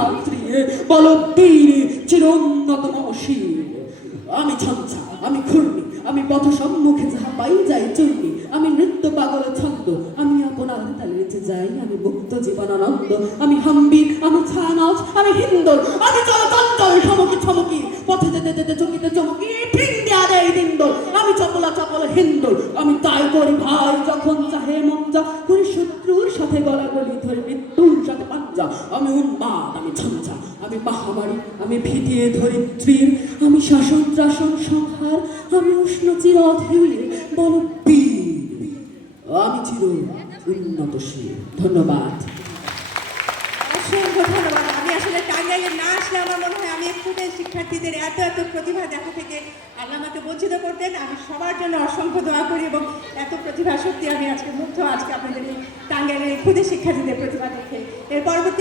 ধাত্রী বলো বীর চিরোন্নতম শির। আমি ঝঞ্ঝা, আমি ঘূর্ণি, আমি পথ সম্মুখে যাহা পাই যাই চূর্ণি, আমি নৃত্য পাগল ছন্দ, আমি আপনার তালে নেচে যাই, আমি মুক্ত জীবনানন্দ, আমি হাম্বি, আমি ছায়ানজ, আমি হিন্দোল, আমি চল চঞ্চল সমকি ছমকি, পথে যেতে যেতে চকিতে চমকি ঠিক দেয়া দেয় দিন্দোল, আমি চপলা চপল হিন্দোল, আমি তাই করি ভাই যখন চাহে মন যা, করি শত্রুর সাথে গলাগলি ধরে মৃত্যুর সাথে পাঞ্জা, আমি উন্মাদ, আমি ঝঞ্ঝা, আমি মহামারী, আমি ভীতিয়ে ধরিত্রীর, আমি শাসন ত্রাসন সংহার, আমি উষ্ণ চির অধীর বল বীর, আমি চির উন্নতশীল। ধন্যবাদ। অসংখ্য ধন্যবাদ। আমি আসলে টাঙ্গাইলে না আসলে আমার মনে হয় আমি একটুতে শিক্ষার্থীদের এত এত প্রতিভা দেখা থেকে আল্লাহ আমাকে বঞ্চিত করতেন। আমি সবার জন্য অসংখ্য দোয়া করি এবং এত প্রতিভা সত্যি আমি আজকে মুগ্ধ, আজকে আপনাদের এই টাঙ্গাইলের ক্ষুদে শিক্ষার্থীদের প্রতিভা দেখে। এর পরবর্তী